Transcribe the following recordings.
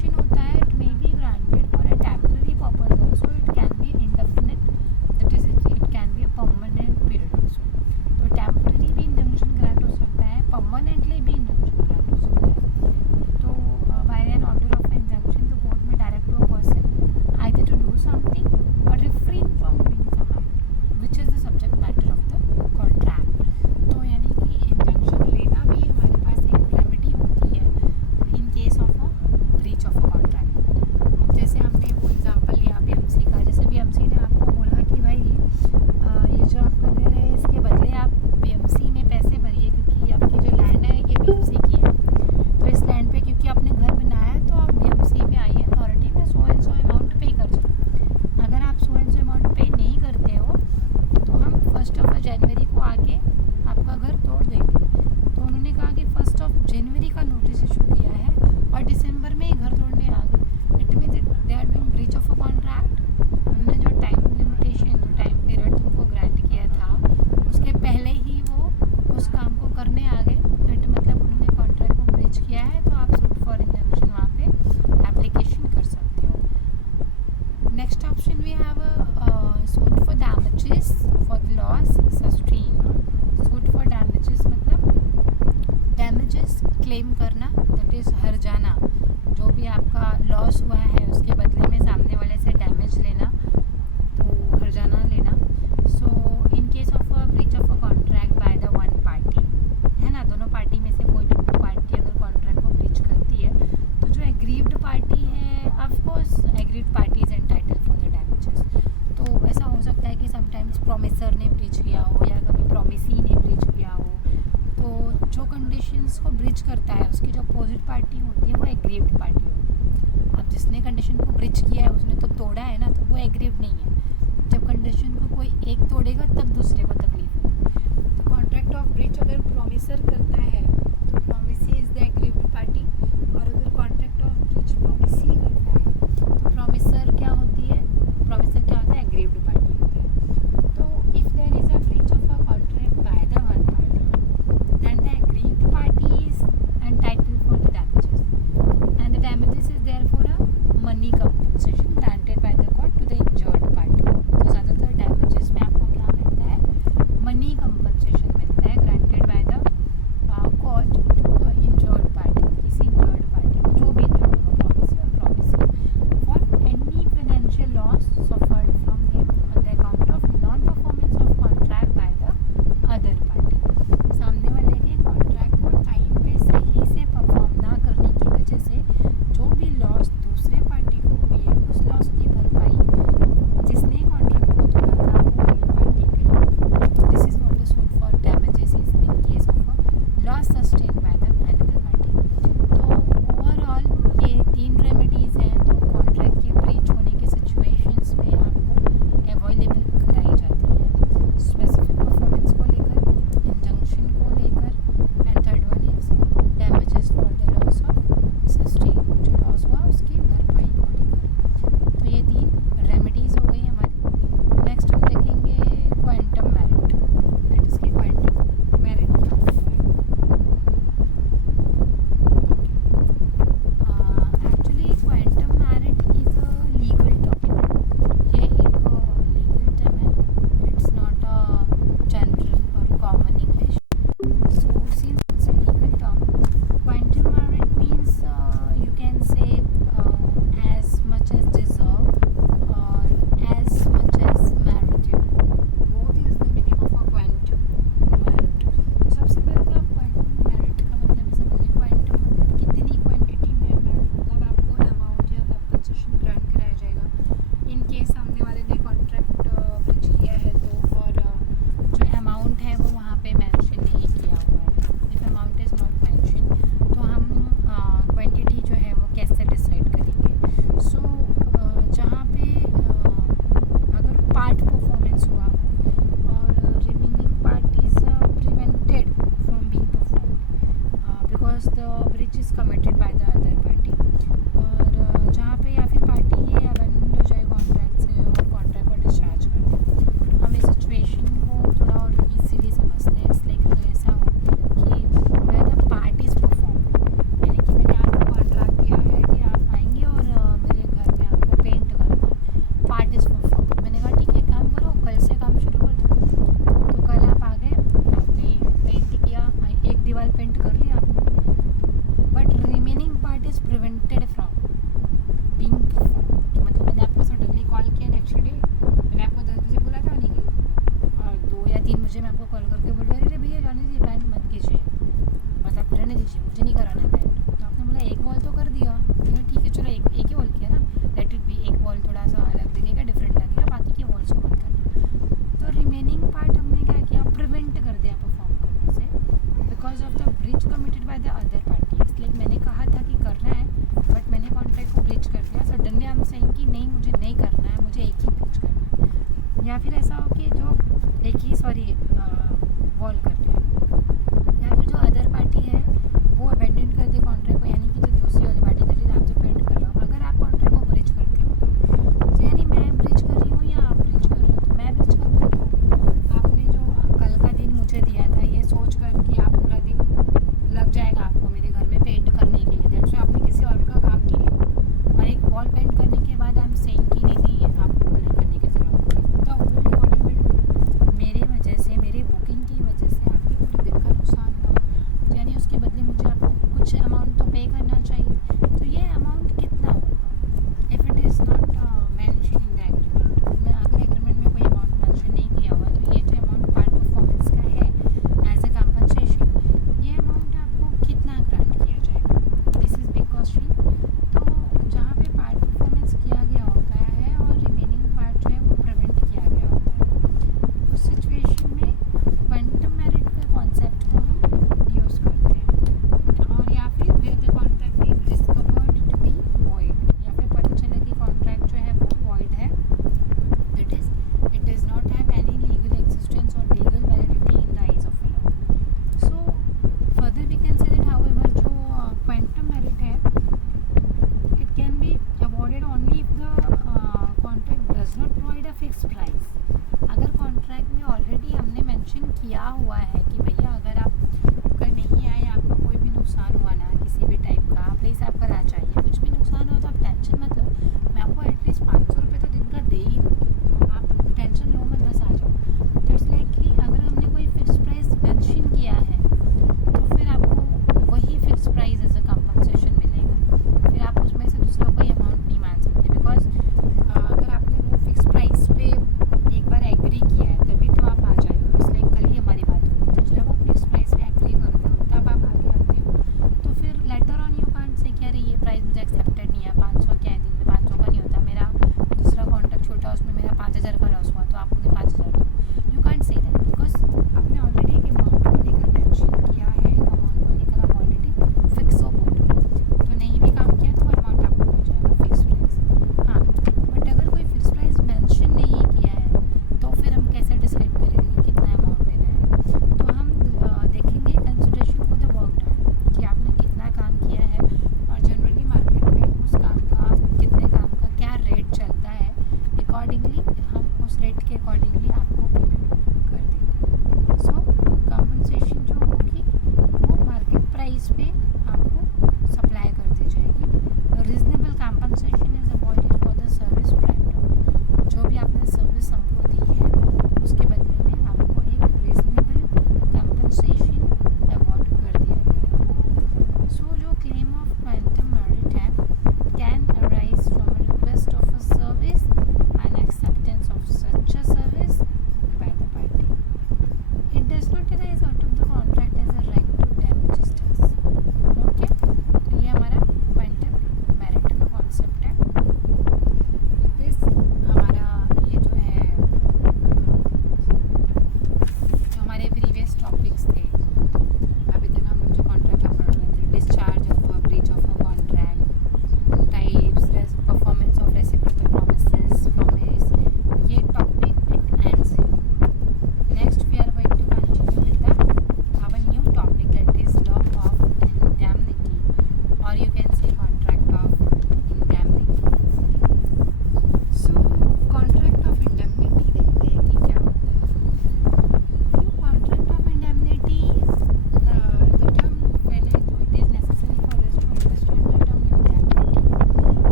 Injunction होता है, it may be granted for a temporary purpose also, it can be indefinite, that is it can be a permanent period also. तो temporary भी injunction grant हो सकता है, permanently भी injunction grant हो सकता है। तो by an order of injunction the court में direct to a person either to do something और refrain from doing some act which is the subject matter of the contract. तो यानी कि इंजंक्शन लेना भी हमारे पास एक रेमेडी होती है इन case of a breach of a contract. जैसे हमने वो एग्जांपल लिया बीएमसी का, जैसे बीएमसी ने आपको बोला कि भाई ये जो आपका घर है इसके बदले आप बीएमसी में पैसे भरिए, क्योंकि आपकी जो लैंड है ये बीएमसी की है, तो इस लैंड पे क्योंकि आपने घर बनाया है तो आप बीएमसी में आइए अथॉरिटी में सो एंड सो अमाउंट पे कर दो। अगर आप सो एंड सो अमाउंट पे नहीं करते हो तो हम 1 जनवरी को आके आपका घर तोड़ देंगे। तो उन्होंने कहा कि 1 जनवरी का नोटिस इशू किया है और दिसंबर में ही घर तोड़ने आ गए, it means they are doing breach of a contract. उन्होंने जो टाइम लिमिटेशन, जो टाइम पीरियड तुमको ग्रांट किया था उसके पहले ही वो उस काम को करने आ गए, तो इट मतलब उन्होंने कॉन्ट्रैक्ट को ब्रीच किया है। तो आप सूट फॉर इंजंक्शन वहाँ पे एप्लीकेशन कर सकते हो। Next option we have suit for damages for the loss sustain. Suit for damages मतलब डैमेजेस क्लेम करना, दैट इज़ हर्जाना, जो भी आपका लॉस हुआ है उसके बदले में सामने वाले से डैमेज लेना, तो हर्जाना लेना। So in case of a breach of a contract by the one party, है ना, दोनों पार्टी में से कोई भी पार्टी अगर कॉन्ट्रैक्ट को ब्रीच करती है तो जो एग्रीव्ड पार्टी है, of course aggrieved party is entitled for the damages. तो ऐसा हो सकता है कि समटाइम्स प्रोमिसर ने ब्रीच किया हो या कभी प्रोमिसी ने ब्रीच किया हो, तो जो कंडीशंस को ब्रीच करता है उसकी जो अपोजिट पार्टी होती है वो एग्रीव्ड पार्टी होती है। अब जिसने कंडीशन को ब्रीच किया है उसने तो तोड़ा है ना, तो वो एग्रीव्ड नहीं है। जब कंडीशन को कोई एक तोड़ेगा तब दूसरे को तकलीफ होगी। तो कॉन्ट्रैक्ट ऑफ ब्रीच अगर प्रोमिसर करता है तो promisee is the aggrieved party, और अगर कॉन्ट्रैक्ट ऑफ ब्रीच प्रोमिसी करता है तो प्रोमिसर क्या होती है, प्रोमिसर क्या होता है, एग्रीव्ड पार्टी होता है। तो if there is a breach of a contract by the one party then the aggrieved party is entitled for the damages and the damages is there for a money compensation granted by the court to the injured party. तो ज़्यादातर damages में आपको क्या मिलता है, money compensation मिलता है granted by the court to the injured party, किसी इंजर्ड पार्टी को जो भी इंजर्ड होगा, प्रॉमिसी और promisee, for any financial loss suffered from him on the account of non performance of contract by the other party. सामने वाले के contract को टाइम पे सही से परफॉर्म ना करने की वजह से जो भी लॉस दूसरे पार्टी को हुई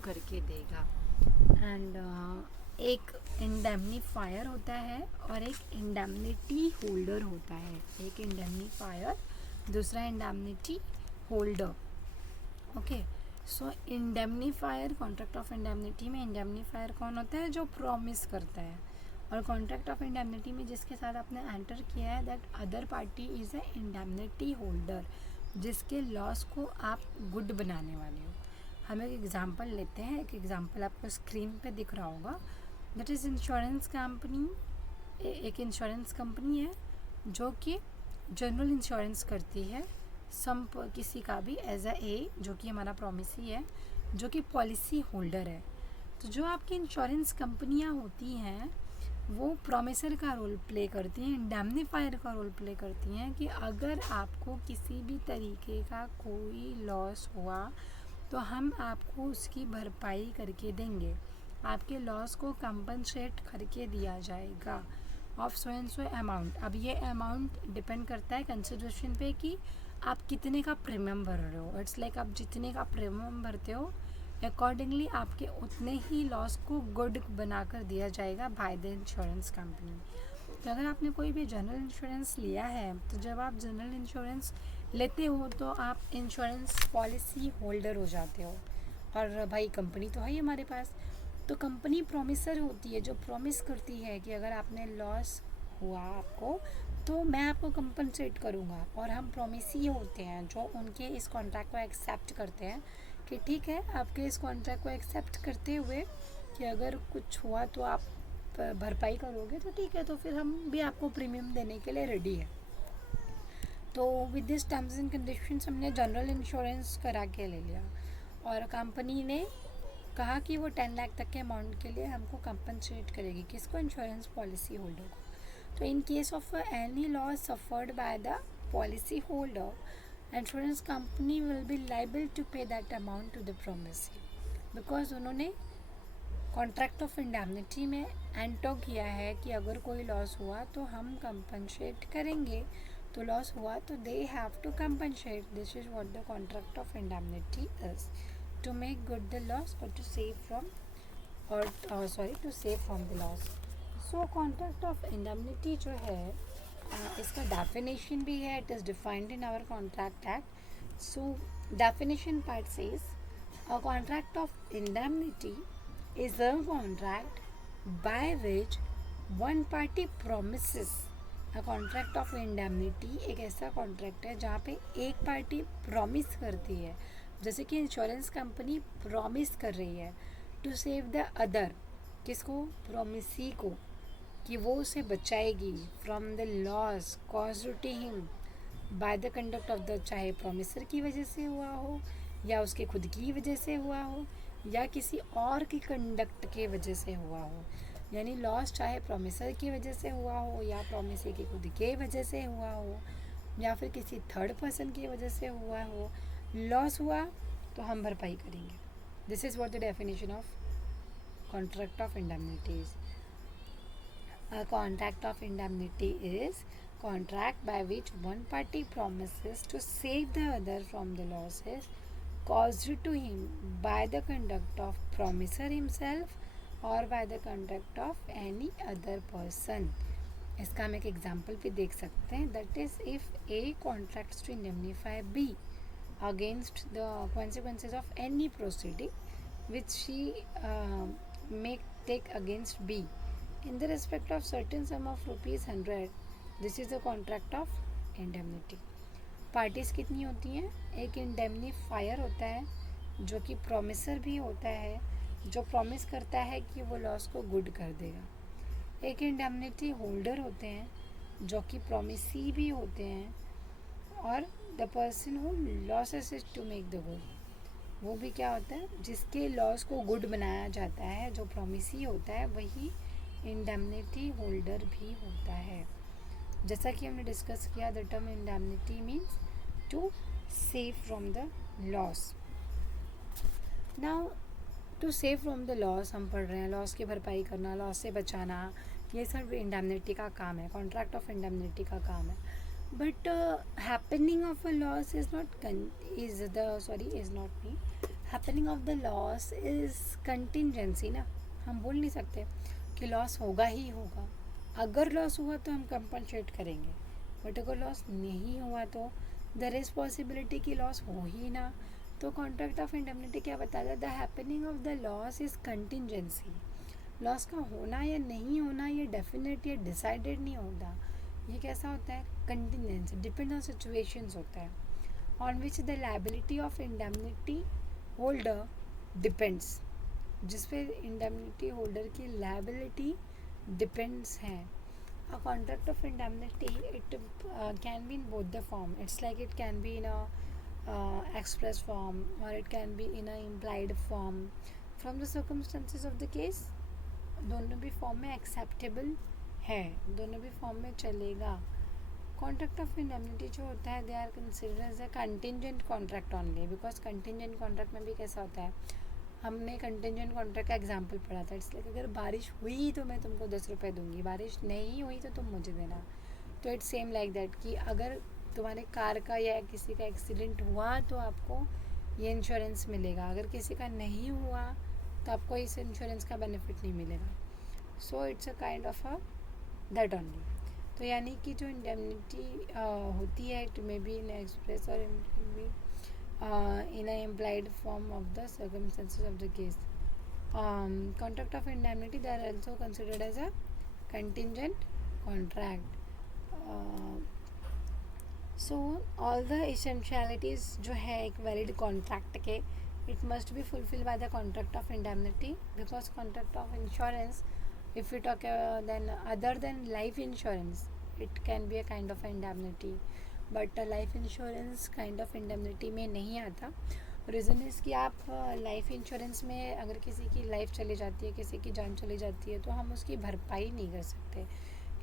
करके देगा। एंड एक इंडेमनीफायर होता है और एक इंडेमनिटी होल्डर होता है। एक इंडेमनीफायर, दूसरा indemnity holder. Okay, so indemnifier, contract of indemnity में इंडेमनीफायर कौन होता है? जो प्रॉमिस करता है। और कॉन्ट्रैक्ट ऑफ इंडेमनिटी में जिसके साथ आपने एंटर किया है, that other party is a indemnity holder, जिसके लॉस को आप गुड बनाने वाले हो। हम एक एग्जांपल लेते हैं। एक एग्जांपल आपको स्क्रीन पे दिख रहा होगा। That is insurance company. एक इंश्योरेंस कंपनी है जो कि जनरल इंश्योरेंस करती है किसी का भी एज ए, जो कि हमारा प्रॉमिस ही है, जो कि पॉलिसी होल्डर है। तो जो आपकी इंश्योरेंस कंपनियां होती हैं वो प्रॉमिसर का रोल प्ले करती हैं, इंडेमनीफायर का रोल प्ले करती हैं कि अगर आपको किसी भी तरीके का कोई लॉस हुआ तो हम आपको उसकी भरपाई करके देंगे, आपके लॉस को कंपनसेट करके दिया जाएगा of so and so amount. अब ये अमाउंट डिपेंड करता है कंसिडरेशन पे कि आप कितने का प्रीमियम भर रहे हो। इट्स लाइक आप जितने का प्रीमियम भरते हो अकॉर्डिंगली आपके उतने ही लॉस को गुड बनाकर दिया जाएगा बाय द इंश्योरेंस कंपनी। तो अगर आपने कोई भी जनरल इंश्योरेंस लिया है, तो जब आप जनरल इंश्योरेंस लेते हो तो आप इंश्योरेंस पॉलिसी होल्डर हो जाते हो। और भाई कंपनी तो है ही हमारे पास, तो कंपनी प्रॉमिसर होती है जो प्रॉमिस करती है कि अगर आपने लॉस हुआ आपको तो मैं आपको कंपनसेट करूँगा। और हम प्रॉमिसी होते हैं जो उनके इस कॉन्ट्रैक्ट को एक्सेप्ट करते हैं कि ठीक है, आपके इस कॉन्ट्रैक्ट को एक्सेप्ट करते हुए कि अगर कुछ हुआ तो आप भरपाई करोगे तो ठीक है, तो फिर हम भी आपको प्रीमियम देने के लिए रेडी है। तो with this terms and conditions हमने जनरल इंश्योरेंस करा के ले लिया और कंपनी ने कहा कि वो 10 लाख तक के अमाउंट के लिए हमको कंपनसेट करेगी। किसको? इंश्योरेंस पॉलिसी होल्डर को। तो in case of any loss suffered by the policy holder, insurance company will be liable to pay that amount to the promisee, because उन्होंने कॉन्ट्रैक्ट ऑफ इंडेमनिटी में enter किया है कि अगर कोई लॉस हुआ तो हम कंपनसेट करेंगे। तो लॉस हुआ तो they have to compensate. This is what the contract of indemnity is, to make good the loss or to save from to save from the loss. So contract of indemnity जो है इसका definition भी है, it is defined in our contract act. So definition part says a contract of indemnity is a contract by which one party promises. a contract of indemnity एक ऐसा contract है जहाँ पे एक पार्टी प्रॉमिस करती है, जैसे कि इंश्योरेंस कंपनी प्रॉमिस कर रही है टू सेव द अदर, किसको? प्रॉमिसी को, कि वो उसे बचाएगी from the loss caused to him by the conduct of the, चाहे प्रॉमिसर की वजह से हुआ हो या उसके खुद की वजह से हुआ हो या किसी और की कंडक्ट के वजह से हुआ हो। यानी लॉस चाहे प्रॉमिसर की वजह से हुआ हो या प्रॉमिसर की खुद के वजह से हुआ हो या फिर किसी थर्ड पर्सन की वजह से हुआ हो, लॉस हुआ तो हम भरपाई करेंगे। This is what the definition of contract of indemnities. A contract of indemnity is contract by which one party promises to save the other from the losses caused to him by the conduct of promisor himself or by the conduct of any other person. इसका हम एक example भी देख सकते हैं। That is if a contracts to indemnify be against the consequences of any proceeding which she may take against B in the respect of certain sum of ₹100. This is the contract of indemnity. Parties कितनी होती हैं? एक indemnifier होता है जो कि promiser भी होता है, जो प्रॉमिस करता है कि वो लॉस को गुड कर देगा। एक इंडेमनिटी होल्डर होते हैं जो कि प्रॉमिसी भी होते हैं, और the person who losses is to make the good, वो भी क्या होता है? जिसके लॉस को गुड बनाया जाता है, जो प्रॉमिसी होता है वही इंडेमनिटी होल्डर भी होता है। जैसा कि हमने डिस्कस किया, the term indemnity means to save from the loss. Now to save from the loss हम पढ़ रहे हैं, लॉस की भरपाई करना, लॉस से बचाना, ये सब इंडेमनिटी का काम है, कॉन्ट्रैक्ट ऑफ इंडेमनिटी का काम है। But happening of a loss is not happening of the loss is contingency ना, हम बोल नहीं सकते कि लॉस होगा ही होगा. अगर लॉस हुआ तो हम कंपनसेट करेंगे, बट अगर लॉस नहीं हुआ तो देयर इज़ पॉसिबिलिटी कि लॉस हो ही ना. तो कॉन्ट्रैक्ट ऑफ इंडेमनिटी क्या बताता है? The happening of the loss is contingency. Loss का होना या नहीं होना ये डेफिनेट या डिसाइडेड नहीं होता. ये कैसा होता है? कंटिजेंसी, डिपेंड ऑन सिचुएशंस होता है. On which the liability of indemnity holder depends, जिस पे इंडेमनिटी होल्डर की लायबिलिटी डिपेंड्स है. A contract of indemnity, it can be in both the form. It's like it can be in a express form or it can be in a implied form. From the circumstances of the case, दोनों भी form में acceptable है, दोनों भी form में चलेगा. Contract of indemnity जो होता है, they are considered as a contingent contract only. Because contingent contract में भी कैसा होता है, हमने कंटिजेंट कॉन्ट्रैक्ट का एग्जांपल पढ़ा था. इसलिए अगर बारिश हुई तो मैं तुमको 10 रुपये दूंगी, बारिश नहीं हुई तो तुम मुझे देना. तो इट्स सेम लाइक दैट कि अगर तुम्हारे कार का या किसी का एक्सीडेंट हुआ तो आपको ये इंश्योरेंस मिलेगा, अगर किसी का नहीं हुआ तो आपको इस इंश्योरेंस का बेनिफिट नहीं मिलेगा. So it's a kind of a that only. तो यानी कि जो इंडेमनिटी होती है, it may be in express और in an implied form of the circumstances of the case. Contract of indemnity, they are also considered as a contingent contract. So all the essentialities जो है एक valid contract के, it must be fulfilled by the contract of indemnity, because contract of insurance, if we talk then other than life insurance, it can be a kind of indemnity. But life insurance kind of indemnity में नहीं आता. Reason is कि आप life insurance में अगर किसी की life चली जाती है, किसी की जान चली जाती है, तो हम उसकी भरपाई नहीं कर सकते.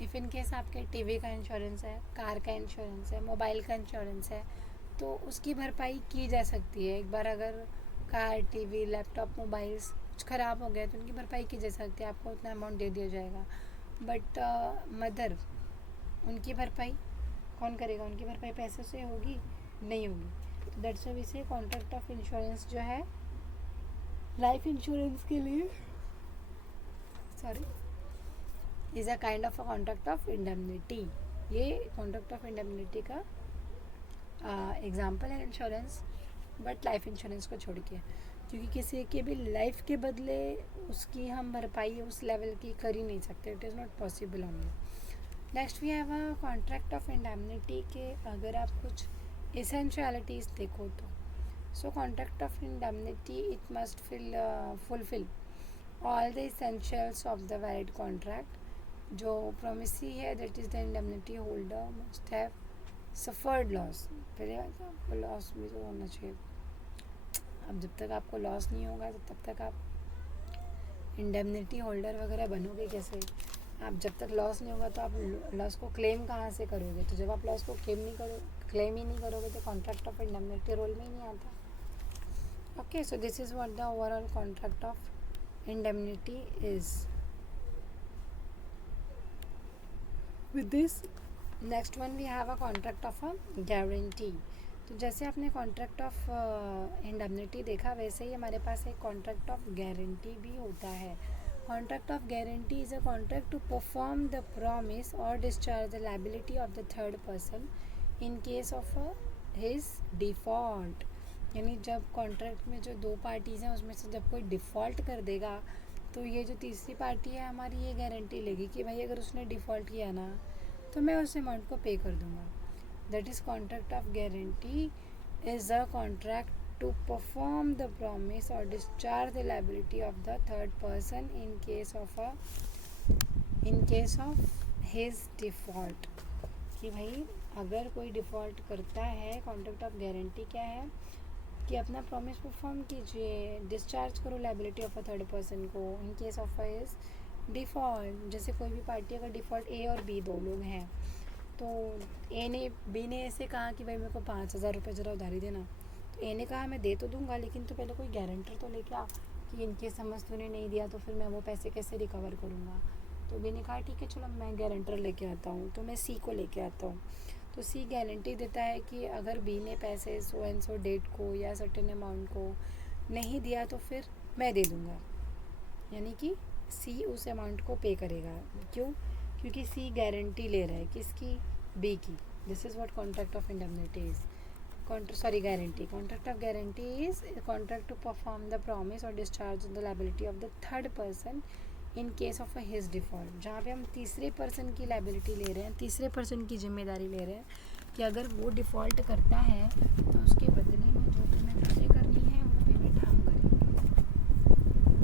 इफ़ इन केस आपके टीवी का इंश्योरेंस है, कार का इंश्योरेंस है, मोबाइल का इंश्योरेंस है, तो उसकी भरपाई की जा सकती है. एक बार अगर कार, टीवी, लैपटॉप, मोबाइल्स कुछ ख़राब हो गया तो उनकी भरपाई की जा सकती है, आपको उतना अमाउंट दे दिया जाएगा. बट मदर, उनकी भरपाई कौन करेगा? उनकी भरपाई पैसे से होगी? नहीं होगी. तो दैट्स व्हाई वी से कॉन्ट्रैक्ट ऑफ इंश्योरेंस जो है लाइफ इंश्योरेंस के लिए is a kind of a contract of indemnity. ये कॉन्ट्रैक्ट ऑफ इंडेमनिटी का एग्जाम्पल है इंश्योरेंस, बट लाइफ इंश्योरेंस को छोड़ के, क्योंकि किसी के भी लाइफ के बदले उसकी हम भरपाई उस लेवल की कर ही नहीं सकते. It is not possible only. Next we have a contract of indemnity के अगर आप कुछ एसेंशियलिटीज़ देखो तो, so contract of indemnity it must fulfil all the essentials of the valid contract. जो प्रोमिसी है, that is the indemnity holder must have suffered loss. पहले बात है, आपको लॉस भी तो होना चाहिए. अब जब तक आपको लॉस नहीं होगा तो तब तक आप इंडेमनिटी होल्डर वगैरह बनोगे कैसे? आप जब तक लॉस नहीं होगा तो आप लॉस को क्लेम कहाँ से करोगे? तो जब आप लॉस को क्लेम ही नहीं करोगे तो कॉन्ट्रैक्ट ऑफ इंडेमनिटी रोल में ही नहीं आता. Okay, so this is what the overall contract of indemnity is. With this next one we have a contract of a guarantee. तो जैसे आपने कॉन्ट्रैक्ट ऑफ इंडेमनिटी देखा, वैसे ही हमारे पास एक कॉन्ट्रैक्ट ऑफ गारंटी भी होता है. Contract of guarantee is a contract to perform the promise or discharge the liability of the third person in case of his default. यानी जब कॉन्ट्रैक्ट में जो दो पार्टीज़ हैं उसमें से जब कोई डिफ़ॉल्ट कर देगा तो ये जो तीसरी पार्टी है हमारी ये गारंटी लेगी कि भाई अगर उसने डिफ़ॉल्ट किया ना तो मैं उस अमाउंट को पे कर दूँगा. That is contract of guarantee is a contract to perform the promise or discharge the liability of the third person in case of his default. कि भाई अगर कोई डिफ़ॉल्ट करता है, कॉन्ट्रैक्ट ऑफ गारंटी क्या है कि अपना प्रॉमिस परफॉर्म कीजिए, डिस्चार्ज करो liability of a third person को in case of his default. जैसे कोई भी पार्टी अगर डिफ़ॉल्ट ए और बी दो लोग हैं, तो बी ने ऐसे कहा कि भाई मेरे को 5,000 रुपये ज़रा उधारी देना. ए ने कहा मैं दे तो दूंगा, लेकिन तो पहले कोई गारंटर तो लेके आ कि इनके समझ तूने नहीं दिया तो फिर मैं वो पैसे कैसे रिकवर करूँगा. तो बी ने कहा ठीक है चलो मैं गारंटर लेके आता हूँ. तो मैं सी को लेके आता हूँ. तो सी गारंटी देता है कि अगर बी ने पैसे सो एंड सो डेट को या सर्टेन अमाउंट को नहीं दिया तो फिर मैं दे दूँगा, यानी कि सी उस अमाउंट को पे करेगा। क्यों? क्योंकि सी गारंटी ले रहा है किसकी? बी की। This is what contract of indemnity is. Guarantee. Contract of guarantee is a contract to perform the promise or discharge the liability of the third person in case of his default। जहाँ पे हम तीसरे person की liability ले रहे हैं, तीसरे person की जिम्मेदारी ले रहे हैं कि अगर वो डिफ़ॉल्ट करता है तो उसके बदले में जो पेमेंट उसे करनी है वो पेमेंट हम करेंगे।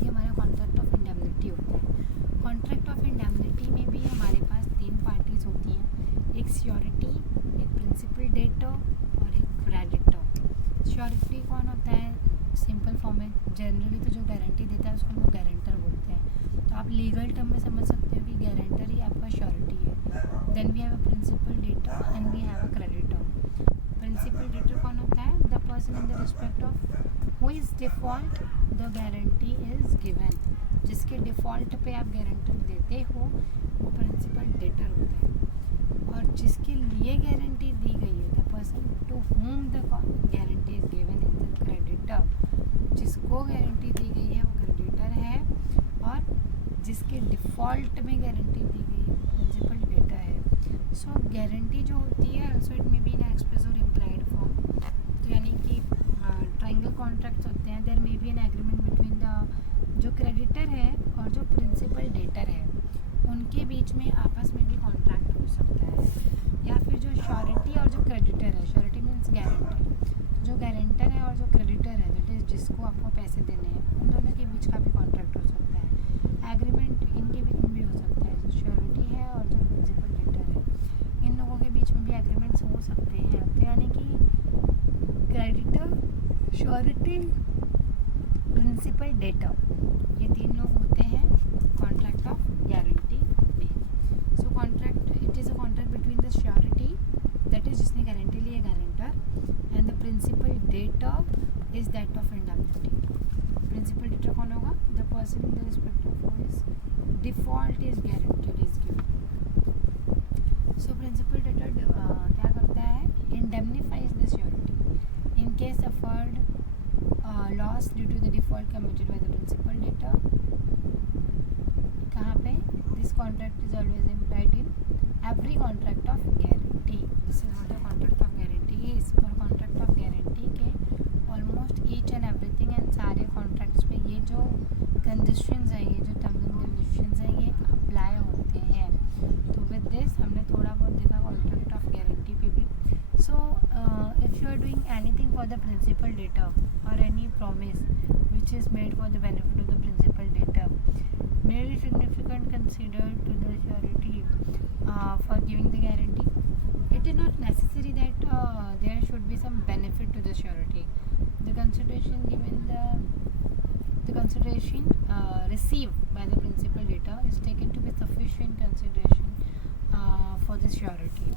ये हमारा कॉन्ट्रैक्ट ऑफ इंडेमनिटी होता है। कॉन्ट्रैक्ट ऑफ इंडेमनिटी में भी हमारे पास 3 पार्टीज़ होती हैं, एक श्योरिटी, एक प्रिंसिपल डेटर और एक क्रेडिटर। श्योरिटी कौन होता है? सिंपल फॉर्म में जनरली तो जो गारंटी देता है उसको हम लोग गारंटर बोलते हैं। तो आप लीगल टर्म में समझ सकते हो कि गारंटर ही आपका श्योरिटी है। Then we have a principal debtor and we have a creditor. Principal debtor कौन होता है? The person in the respect of who is default the guarantee is given. जिसके डिफ़ॉल्ट पे आप गारंटर देते हो वो प्रिंसिपल डेटर होता है। और जिसके लिए गारंटी दी गई है, the person to whom the guarantee is given is the creditor. जिसको गारंटी दी गई है वो क्रेडिटर है, और जिसके डिफ़ॉल्ट में गारंटी दी गई है प्रिंसिपल डेटर है। सो गारंटी जो होती है also it may be in express और इम्प्लाइड फॉर्म। तो यानी कि ट्रायंगल कॉन्ट्रैक्ट्स होते हैं, there may be an agreement between the जो क्रेडिटर है और जो प्रिंसिपल डेटर है, उनके बीच में आपस में भी कॉन्ट्रैक्ट हो सकता है। या फिर जो श्योरिटी और जो क्रेडिटर है, श्योरिटी मीन्स गारंटर, जो गारंटर है और जो क्रेडिटर है दैट इज़ जिसको आपको पैसे देने हैं, उन दोनों के बीच का भी कॉन्ट्रैक्ट हो सकता है। एग्रीमेंट इनके बीच में भी हो सकता है, जो श्योरिटी है और जो प्रिंसिपल डेटर है, इन लोगों के बीच में भी एग्रीमेंट्स हो सकते हैं। तो यानी कि क्रेडिटर, श्योरिटी, प्रिंसिपल डेटर, ये 3 लोग होते हैं कॉन्ट्रैक्ट ऑफ गारंटी में। So contract it is a contract between the surety that is जिसने गारंटी ली है guarantor, and the principal debtor is that of indemnity. Principal debtor कौन होगा? The person in the respect of who is default is guaranteed is given. So principal debtor क्या करता है? Indemnifies the surety in case suffered loss due to the default committed by the principal debtor. कहाँ पे? This contract is always implied in every contract of guarantee. This is what a contract of guarantee is. और contract of guarantee के almost each and everything and सारे contracts पे ये जो conditions हैं, ये जो टर्म्स एंड कंडीशंस हैं, ये अप्लाई होते हैं। तो विद दिस हमने थोड़ा बहुत देखा कॉन्ट्रैक्ट ऑफ गारंटी पे भी। So if you are doing anything for the principal debtor or any promise which is made for the benefit of the principal debtor may be significant considered to the surety for giving the guarantee. It is not necessary that there should be some benefit to the surety. The consideration received by the principal debtor is taken to be sufficient consideration for the surety.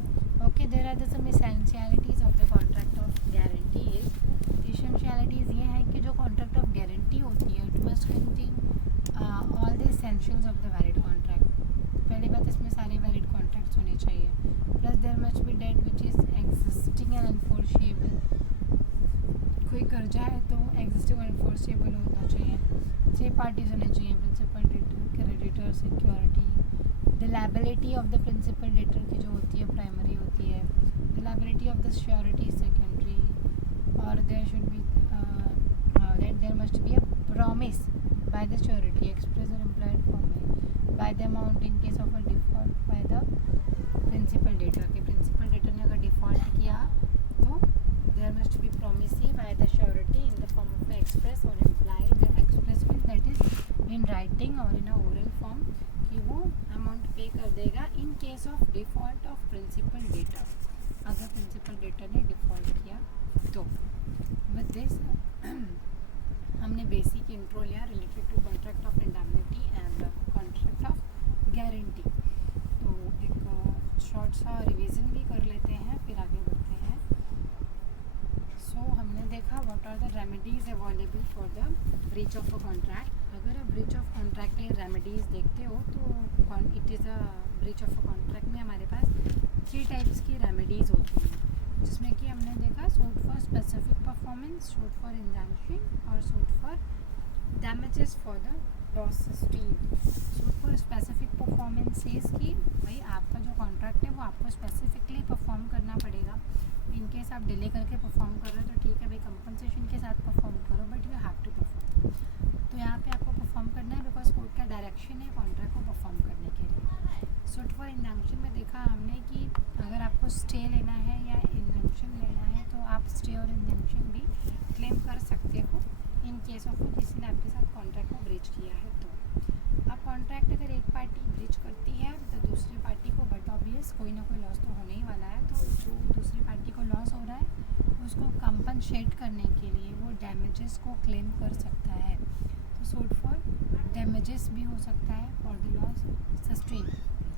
Okay, there are some essentialities of the contract of guarantee is essentialities ये है कि जो contract of guarantee होती है it must contain all the essentials of the valid contract. पहली बात, इसमें सारे वैलिड कॉन्ट्रैक्ट्स होने चाहिए, plus there must be debt which is existing and enforceable. कोई कर्जा है तो एग्जिस्टिंग और एनफोर्सेबल होना चाहिए। 6 पार्टीज होने चाहिए, principal debtor, creditor, security. The liability of the principal debtor की जो होती है प्राइमरी होती है, the liability of the surety secondary, or there should be there must be a promise by the surety express or implied form by the amount in case of a default by the principal debtor। के principal debtor ने अगर default किया तो there must be promise by the surety in the form of express or implied। the express means that is in writing or in a oral form कि वो amount pay कर देगा in case of default of principal debtor। अगर principal debtor ने default किया तो with this हमने basic intro लिया related to contract of indemnity and contract of guarantee. तो एक शॉर्ट सा रिवीजन भी कर लेते हैं, फिर आगे बढ़ते हैं। सो हमने देखा what are the remedies available for the breach of a contract. अगर आप ब्रीच ऑफ कॉन्ट्रैक्ट के रेमेडीज़ देखते हो तो it is a breach of a contract में हमारे पास 3 टाइप्स की रेमेडीज़ होती हैं, जिसमें कि हमने देखा suit for specific performance, suit for injunction और suit for damages for the loss sustained. So for specific performance says कि भाई आपका जो कॉन्ट्रैक्ट है वो आपको स्पेसिफिकली परफॉर्म करना पड़ेगा. इन केस आप डिले करके परफॉर्म कर रहे हो तो ठीक है भाई, कंपनसेशन के साथ परफॉर्म करो, but you have to perform. तो यहाँ पे आपको परफॉर्म करना है बिकॉज कोर्ट का डायरेक्शन है कॉन्ट्रैक्ट को परफॉर्म करने के लिए. सूट फॉर इंजंक्शन में देखा हमने कि अगर आपको स्टे लेना है या इंजंक्शन लेना है तो आप स्टे और इंजंक्शन भी क्लेम कर सकते हो इन केस ऑफ किसी ने आपके साथ कॉन्ट्रैक्ट को ब्रीच किया है तो. अब कॉन्ट्रैक्ट अगर एक पार्टी ब्रीच करती है तो दूसरी पार्टी को बट ऑब्वियस कोई ना कोई लॉस तो होने ही वाला है. तो जो दूसरी पार्टी को लॉस हो रहा है उसको कंपनसेट करने के लिए वो डैमेजेस को क्लेम कर सकता है. तो सूट फॉर डैमेजेस भी हो सकता है फॉर द लॉस सस्टेन,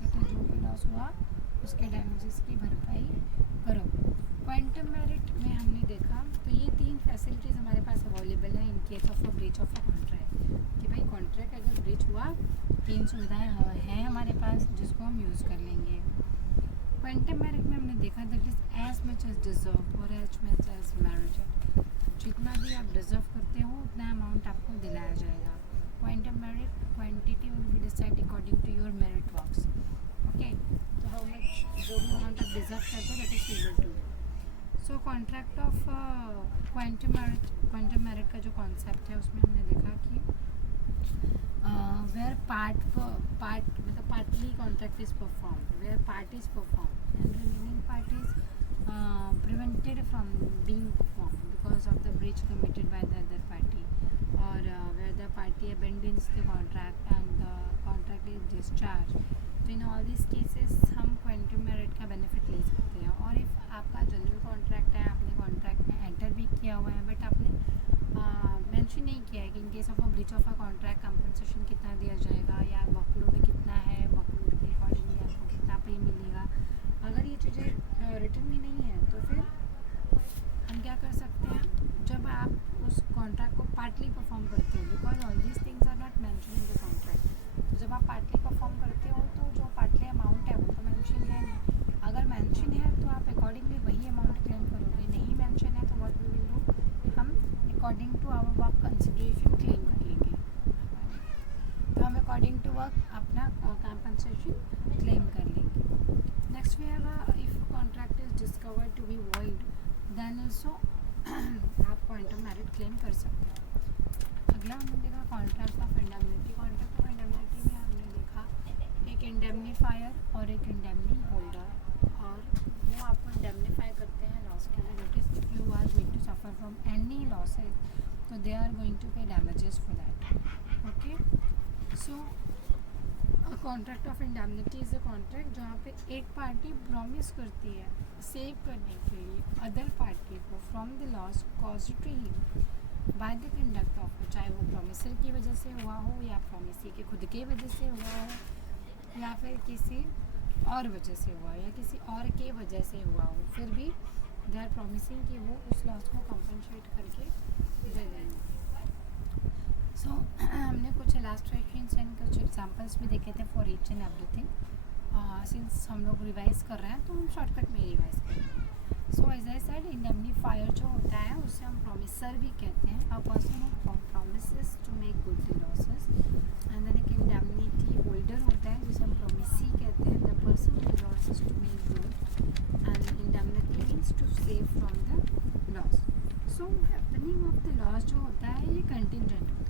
तो जो भी लॉस हुआ उसके डैमेजेस की भरपाई करो. क्वांटम मेरिट में हमने देखा तो ये 3 फैसिलिटीज़ हमारे पास अवेलेबल है इन case of a breach of a contract. कि भाई कॉन्ट्रैक्ट अगर ब्रीच हुआ 3 सुविधाएं हैं हमारे पास जिसको हम यूज़ कर लेंगे. क्वांटम मेरिट में हमने देखा that is as much as deserve और एज मच एज मेरिटेड. जितना भी आप डिजर्व करते हो उतना अमाउंट आपको दिलाया जाएगा. Quantum merit quantity will be decide according to your merit works. Okay, तो हाउ मच जो भी अमाउंट आप डिजर्व करते हो that is able to. So contract of quantum merit का जो कॉन्सेप्ट है उसमें हमने देखा कि वेयर पार्ट मतलब partly contract is perform, where part is perform and remaining part is prevented from being performed because of the breach committed by the other party, or where the party abandons the contract and the contract is discharged. तो in all this cases हम quantum merit का benefit ले सकते हैं. और if आपका general contract है, आपने कॉन्ट्रैक्ट में एंटर भी किया हुआ है बट आपने मेंशन नहीं किया है कि इन case of a breach of a contract compensation कितना दिया जाएगा या वर्कलोड कितना है, वर्कलोड के अकॉर्डिंगली आपको कितना पे मिलेगा, अगर ये चीज़ें रिटर्न में नहीं है तो फिर हम क्या कर सकते हैं. जब आप उस कॉन्ट्रैक्ट को पार्टली परफॉर्म करते हो because all these things are not mention in the contract, तो जब आप पार्टली परफॉर्म करते हो तो जो पार्टली अमाउंट है वो तो मेंशन है नहीं. अगर मेंशन है तो आप अकॉर्डिंगली वही अमाउंट क्लेम करोगे, नहीं मेंशन है तो व्हाट वी विल डू, हम according to our work consideration claim कर लेंगे. तो हम अकॉर्डिंग टू वर्क अपना कंपनसेशन क्लेम कर लेंगे. Next we have if contract is discovered to be void then also आप क्वांटम मेरिट क्लेम कर सकते हो. अगला हमने देखा contract of indemnity. Contract of indemnity में हमने देखा एक इंडेमनीफायर और एक इंडेमनी होल्डर, और वो आपको इंडेमनीफाई करते हैं लॉस के लिए. That is if you are going to suffer from any losses तो they are going to pay damages for that. Okay, so contract of indemnity is a contract जहाँ पे एक पार्टी प्रॉमिस करती है सेव करने के लिए अदर पार्टी को from the loss caused to him by the conduct of, चाहे वो प्रॉमिसर की वजह से हुआ हो या प्रॉमिसी के खुद के वजह से हुआ हो या फिर किसी और वजह से हुआ हो या किसी और के वजह से हुआ हो, फिर भी दे आर प्रॉमिसिंग कि वो उस लॉस को कंपनसेट करके दे देंगे. सो हमने कुछ इलास्ट्रेशंस एंड कुछ एग्जांपल्स भी देखे थे for each and everything. Since हम लोग रिवाइज़ कर रहे हैं तो हम शॉर्टकट में रिवाइज़ करेंगे. So as I said indemnifier जो होता है उससे हम प्रॉमिसर भी कहते हैं. A person who promises to make good the losses. And then एक इंडेमनिटी होल्डर होता है जिसे हम प्रॉमिसी कहते हैं. The person who losses to make good and indemnity means to save from the loss. So happening of the loss जो होता है ये कंटिंजेंट होता है.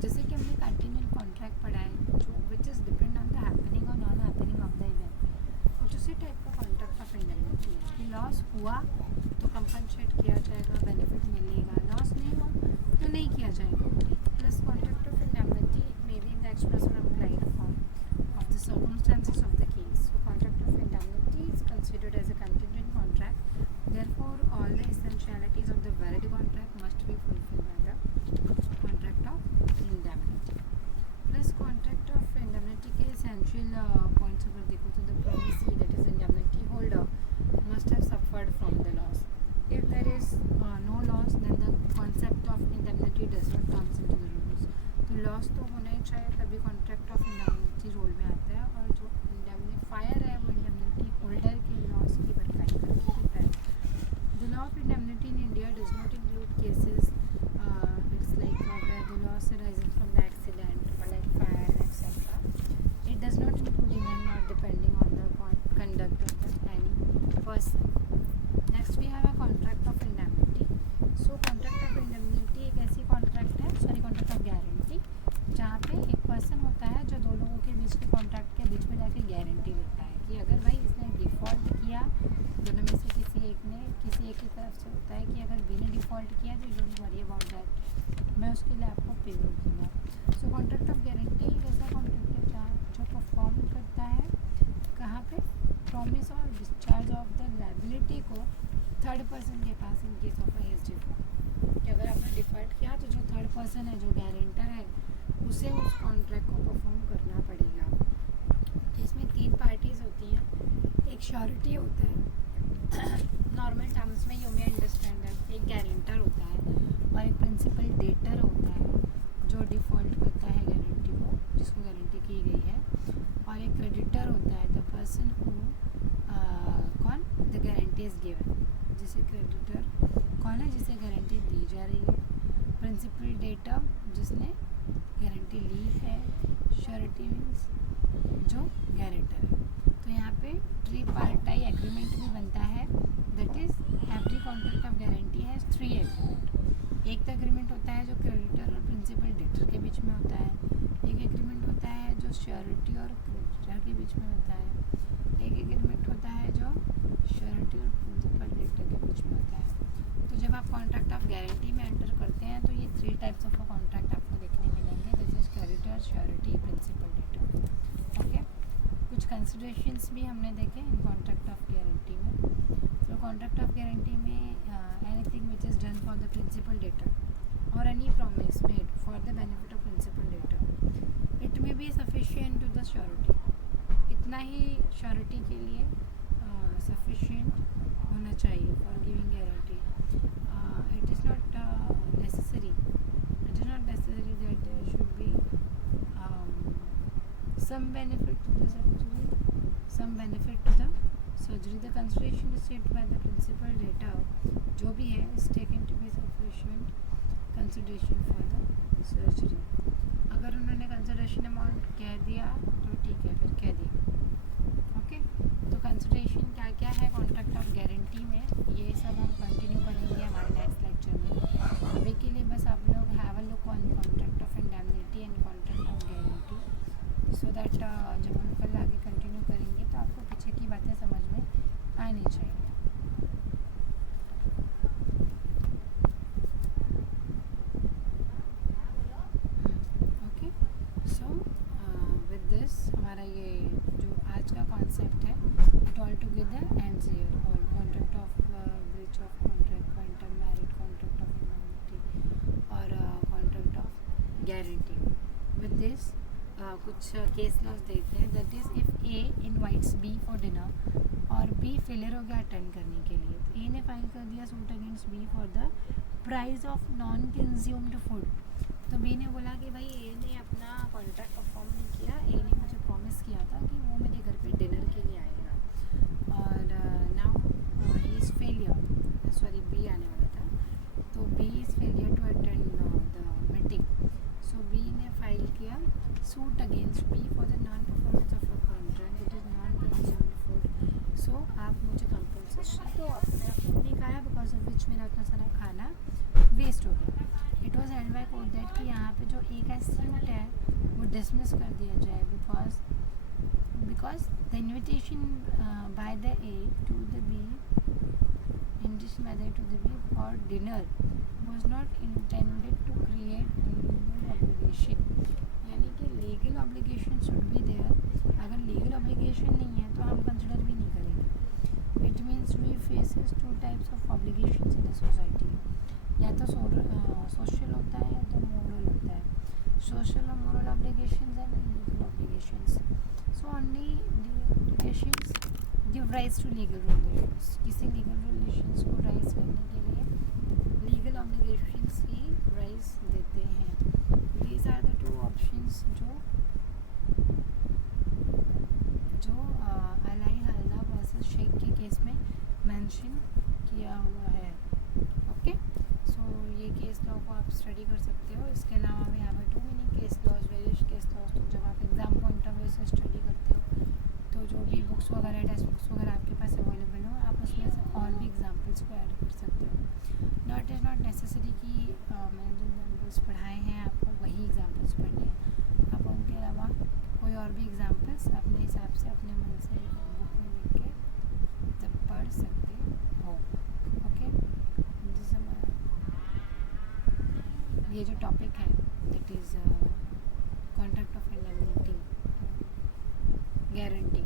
जैसे कि हमने कंटिजेंट कॉन्ट्रैक्ट पढ़ा है जो which is depend on the happening और non happening of the event. कुछ उसी टाइप का कॉन्ट्रैक्ट ऑफ इंडेमनिटी है कि लॉस हुआ तो कंपनसेट किया जाएगा, बेनिफिट मिलेगा, लॉस नहीं हुआ तो नहीं किया जाएगा. Plus contract of indemnity may be in the express और implied form of the circumstances of the case. So contract of indemnity is considered as a contingent contract. Therefore, all the essentialities of the valid contract must be fulfilled by the contract of indemnity. Plus, contract of indemnity के essential points अगर देखो तो the promisee, that is indemnity holder, must have suffered from the loss. If there is no loss, then the concept of indemnity does not comes into the rules. तो loss तो होना ही चाहिए तभी contract of indemnity role में आता है, और जो indemnifier है वो indemnity holder के loss की भरपाई करके देता है. The law of indemnity in India does not include cases it's like where the loss arises तरफ से होता है कि अगर बी ने डिफ़ॉल्ट किया तो you don't worry about that, मैं उसके लिए आपको पेरोल दूंगा। सो कॉन्ट्रैक्ट ऑफ गारंटी एक ऐसा कॉन्ट्रैक्ट है जो परफॉर्म करता है कहाँ पे, प्रॉमिस और डिस्चार्ज ऑफ द लायबिलिटी को थर्ड पर्सन के पास in case of his default, कि अगर आपने डिफ़ॉल्ट किया तो जो थर्ड पर्सन है, जो गारंटर है, उसे उस कॉन्ट्रैक्ट को परफॉर्म करना पड़ेगा। इसमें 3 पार्टीज़ होती हैं, एक श्योरिटी होता है, नॉर्मल टर्म्स में यू मे अंडरस्टैंड दैट, एक गारंटर होता है और एक प्रिंसिपल डेटर होता है जो डिफ़ॉल्ट करता है गारंटी को, जिसको गारंटी की गई है, और एक क्रेडिटर होता है द पर्सन हु कौन द गारंटी इज़ गिवन, जिसे क्रेडिटर कौन है, जिसे गारंटी दी जा रही है, प्रिंसिपल डेटर जिसने गारंटी ली है, श्योरिटी मीन्स जो गारंटर है। तो यहाँ पे ट्रीपार्टाई एग्रीमेंट भी बनता है, that is every contract of guarantee has 3 agreement. एक तो एग्रीमेंट होता है जो क्रेडिटर और प्रिंसिपल डेटर के बीच में होता है, एक एग्रीमेंट होता है जो श्योरिटी और क्रेडिटर के बीच में होता है, एक एग्रीमेंट होता है जो श्योरिटी और प्रिंसिपल डेटर के बीच में होता है। तो जब आप कॉन्ट्रैक्ट ऑफ गारंटी में एंटर करते हैं तो ये 3 टाइप्स ऑफ कॉन्ट्रैक्ट आपको देखने मिलेंगे, that is creditor, surety, principal debtor. Okay, कुछ कंसिडरेशंस भी हमने देखे इन कॉन्ट्रैक्ट ऑफ गारंटी में। तो कॉन्ट्रैक्ट ऑफ गारंटी में anything which is done for the principal debtor और any promise made for the benefit of principal debtor, it may be sufficient to the surety, इतना ही surety के लिए sufficient होना चाहिए for giving guarantee. It is not necessary that there should be some benefit to the surgery, the consideration received by the principal debtor जो भी है is taken to be sufficient consideration for the surgery। अगर उन्होंने consideration amount कह दिया तो ठीक है, फिर कह दिया। ओके, तो कंसिडरेशन क्या क्या है कॉन्ट्रैक्ट ऑफ गारंटी में, ये सब हम कंटिन्यू करेंगे हमारे नेक्स्ट लेक्चर में। अभी के लिए बस आप लोग have a look on contract of indemnity and contract of guarantee, so that जब हम कल आगे कंटिन्यू करेंगे तो आपको पीछे की बातें समझ में आनी चाहिए। ओके, सो विद दिस हमारा ये जो आज का कॉन्सेप्ट है, it all together ends here, all contract of breach of contract, quantum meruit, contract of indemnity और contract of guarantee. With this कुछ केस लॉज देखते हैं, that is if A invites B for dinner और B failure हो गया attend करने के लिए, तो ए ने फाइल कर दिया suit against B for the price of non consumed food. तो बी ने बोला कि भाई ए ने अपना कॉन्ट्रैक्ट परफॉर्म नहीं किया, ए ने मुझे प्रॉमिस किया था कि वो मेरे घर पे डिनर के लिए आएगा, और now he is failure, sorry B आने वाला था, तो B is failure to attend the meeting. So B ने फाइल किया suit against B for the non performance of a contract, it is non consumed food. So आप मुझे compensation तो मेरा फूड नहीं खाया, बिकॉज ऑफ विच मेरा इतना सारा खाना वेस्ट हो गया। It was held by court that कि यहाँ पे जो ए का सूट है वो डिसमिस कर दिया जाए, because the invitation by the A to the B in this method to the B for dinner was not intended to create legal obligation, यानी कि legal obligation should be there, अगर legal obligation नहीं है तो हम consider भी नहीं करेंगे। It means we faces 2 types of obligations in a society, या तो social होता है या तो moral होता है। Social और moral obligations and legal obligations, so only the obligations give rise to legal relations, किसी legal relations को rise करने के लिए legal obligations ही rise देते हैं। These are the 2 options जो अलाई हल्दा वर्सेस शेख के केस में मेंशन किया हुआ है। ओके, सो ये केस लॉ को आप स्टडी कर सकते हो। इसके अलावा भी यहाँ पर 2 many case laws, various case laws, तो जब आप एग्ज़ाम पॉइंट ऑफ व्यू से स्टडी करते हो तो जो भी बुक्स वगैरह, टेक्स्ट बुक्स वगैरह आपके पास अवेलेबल हो, आप उसमें से और भी एग्जांपल्स को ऐड कर सकते हो। इट इज़ नॉट नेसेसरी कि मैंने जो एग्जांपल्स पढ़ाए हैं आपको वही एग्जांपल्स पढ़ने हैं, आप उनके अलावा कोई और भी एग्जांपल्स अपने हिसाब से अपने मन से बुक में देख के तब पढ़ सकते हो। ओके। ये जो टॉपिक है that is contract of indemnity guarantee